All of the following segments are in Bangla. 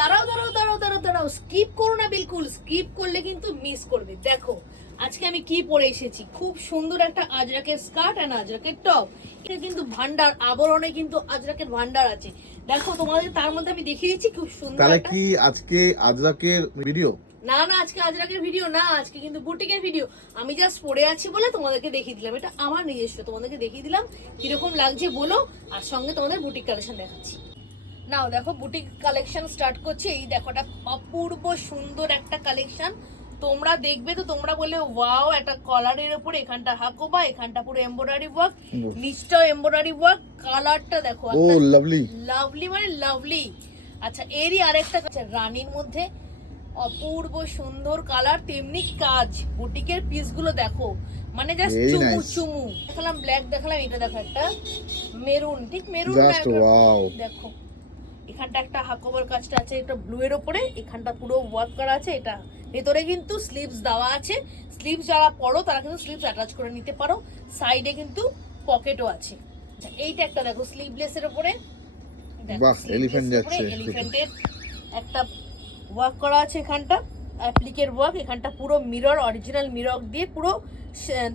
দাঁড়াও দাঁড়াও দাঁড়াও দাঁড়াও দাঁড়াও, স্কিপ করো না, বিলকুল স্কিপ করলে কিন্তু মিস করবে। দেখো আজকে আমি কি পরে এসেছি, খুব সুন্দর একটা আজরাকের স্কার্ট আর আজরাকের টপ। এটা কিন্তু ভান্ডার, আবরণে কিন্তু আজরাকের ভান্ডার আছে। দেখো তোমাদের তার মধ্যে আমি দেখিয়ে দিচ্ছি খুব সুন্দর। তাহলে কি আজকে আজরাকের ভিডিও? না না, আজকে আজরাকের ভিডিও না, আজকে কিন্তু বুটিকের ভিডিও। আমি জাস্ট পরে আছি বলে তোমাদেরকে দেখিয়ে দিলাম, এটা আমার নিজস্ব, তোমাদেরকে দেখিয়ে দিলাম কিরকম লাগছে বলো, আর সঙ্গে তোমাদের বুটিক কালেকশন দেখাচ্ছি। নাও দেখো বুটিক কালেকশন স্টার্ট করছি। এই দেখো এটা অপূর্ব সুন্দর একটা কালেকশন, তোমরা দেখবে তো তোমরা বলে ওয়াও, একটা কলারের উপরে এখানটা হাকোবা, এখানটা পুরো এমব্রয়ডারি ওয়ার্ক, নিচটাও এমব্রয়ডারি ওয়ার্ক, কালারটা দেখো ও লাভলি লাভলি, মানে লাভলি। আচ্ছা এরই আরেকটা রানীর মধ্যে অপূর্ব সুন্দর কালার, তেমনি কাজ। বুটিকের পিস গুলো দেখো, মানে জাস্ট চুমু চুমু। দেখালাম ব্ল্যাক, দেখালাম এটা দেখো একটা মেরুন, ঠিক মেরুন দেখো। এখানটা একটা হাকোবার কাজটা আছে, একটা ব্লু এর উপরে, এখানটা পুরো ওয়ার্ক করা আছে। এটা ভেতরে কিন্তু স্লিভস দেওয়া আছে, স্লিভস যারা পরো তারা কিন্তু স্লিভস অ্যাটাচ করে নিতে পারো। সাইডে কিন্তু পকেটও আছে। আচ্ছা এইটা একটা দেখো স্লিভলেস এর উপরে, বাহ এলিফ্যান্ট যাচ্ছে, এলিফ্যান্টের একটা ওয়ার্ক করা আছে। এখানটা অ্যাপ্লিকের ওয়ার্ক, এখানটা পুরো মিরর, অরিজিনাল মিরর দিয়ে পুরো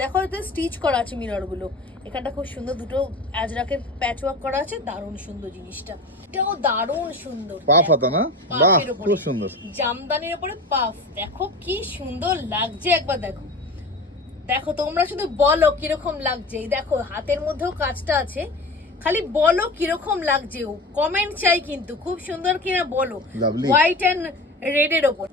দেখো এতে স্টিচ করা আছে মিরর গুলো। এখানটা খুব সুন্দর দুটো আজরাকের প্যাচ ওয়ার্ক করা আছে, দারুণ সুন্দর জিনিসটা। এটাও দারুণ সুন্দর, পাফ হাতা না? বাহ খুব সুন্দর, জামদানির উপরে পাফ, দেখো কি সুন্দর লাগছে, একবার দেখো। দেখো তোমরা শুধু বলো কিরকম লাগছে। এই দেখো হাতের মধ্যেও কাজটা আছে, খালি বলো কিরকম লাগছে, কমেন্ট চাই কিন্তু, খুব সুন্দর কিনা বলো। হোয়াইট এন্ড রেড এর উপর,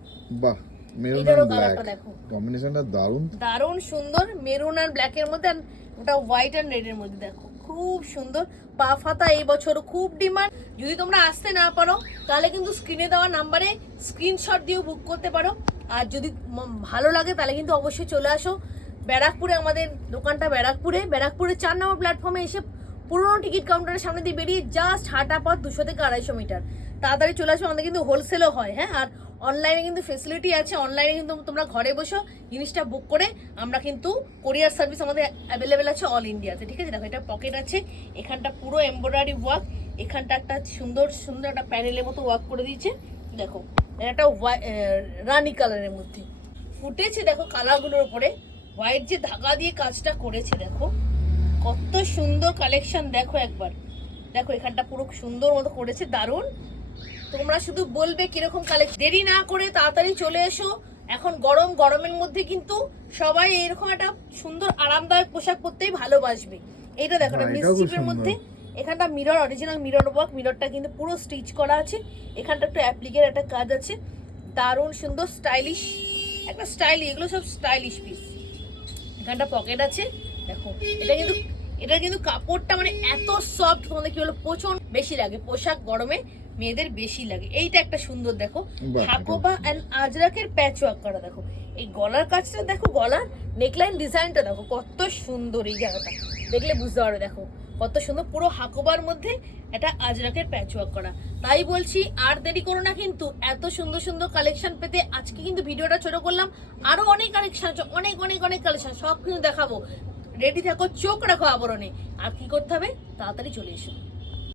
বাহ মেরুন আর ব্ল্যাক কম্বিনেশনটা দারুণ দারুণ সুন্দর। মেরুন আর ব্ল্যাক এর মধ্যে, ওটা হোয়াইট এন্ড রেড এর মধ্যে, দেখো খুব সুন্দর। পাফ হাতা এই বছর খুব ডিমান্ড। যদি তোমরা আসতে না পারো তাহলে কিন্তু স্ক্রিনে দেওয়া নাম্বারে স্ক্রিনশট দিয়েও বুক করতে পারো। আর যদি ভালো লাগে তাহলে কিন্তু অবশ্যই চলে আসো ব্যারাকপুরে, আমাদের দোকানটা ব্যারাকপুরে 4 নম্বর প্ল্যাটফর্মে এসে পুরোনো টিকিট কাউন্টারের সামনে দিয়ে বেরিয়ে জাস্ট হাঁটা পথ 200 থেকে 250 মিটার। তাড়াতাড়ি চলে আসবে, আমাদের কিন্তু হোলসেলও হয়, হ্যাঁ। আর অনলাইনে কিন্তু ফেসিলিটি আছে, অনলাইনে কিন্তু তোমরা ঘরে বসো জিনিসটা বুক করে, আমরা কিন্তু কোরিয়ার সার্ভিস আমাদের অ্যাভেলেবেল আছে অল ইন্ডিয়াতে, ঠিক আছে। দেখো এটা পকেট আছে, এখানটা পুরো এমব্রয়ডারি ওয়ার্ক, এখানটা একটা সুন্দর সুন্দর একটা প্যানেলের মতো ওয়ার্ক করে দিয়েছে। দেখো এটা রানি কালারের মধ্যে ফুটেছে, দেখো কালারগুলোর উপরে হোয়াইট যে ধাগা দিয়ে কাজটা করেছে, দেখো কত সুন্দর কালেকশন। দেখো একবার দেখো, এখানটা পুরো সুন্দর মতো করেছে, দারুণ। তোমরা শুধু বলবে কিরকম কালেকশন, দেরি না করে তাড়াতাড়ি চলে এসো। এখন গরমের মধ্যে কিন্তু সবাই এরকম একটা সুন্দর আরামদায়ক পোশাক পরতেই ভালোবাসবে। এইটা দেখো একটা মিস্টিপের মধ্যে, এখানটা মিরর, অরিজিনাল মিরর ওয়ার্ক, মিররটা কিন্তু পুরো স্টিচ করা আছে। এখানটা একটা অ্যাপ্লিকের একটা কাজ আছে, দারুণ সুন্দর স্টাইলিশ একটা স্টাইল, এগুলো সব স্টাইলিশ পিস। এখানটা পকেট আছে, দেখো এটা কিন্তু কাপড়টা মানে এত সফট, তোমাদের কি বলো, প্রচন্ড বেশি লাগে পোশাক গরমে, মেয়েদের বেশি লাগে। এইটা একটা সুন্দর দেখো হাকোবা এন্ড আজরাকের প্যাচ ওয়ার্ক করা। দেখো এই গলার কাজটা দেখো, গলার নেকলাইন ডিজাইনটা দেখো কত সুন্দর, এই জায়গাটা দেখলে বুঝতে পারবে, দেখো কত সুন্দর, পুরো হাকোবার মধ্যে এটা আজরাকের প্যাচ ওয়ার্ক করা। তাই বলছি আর দেরি করো না কিন্তু এত সুন্দর সুন্দর কালেকশন পেতে। আজকে কিন্তু ভিডিওটা ছোট করলাম, আরো অনেক কালেকশন আছে, অনেক অনেক অনেক কালেকশন, সব কিন্তু দেখাবো। রেডি থাকো, চোখ রাখো আবরণে। আর কি করতে হবে, তাড়াতাড়ি চলে এসো।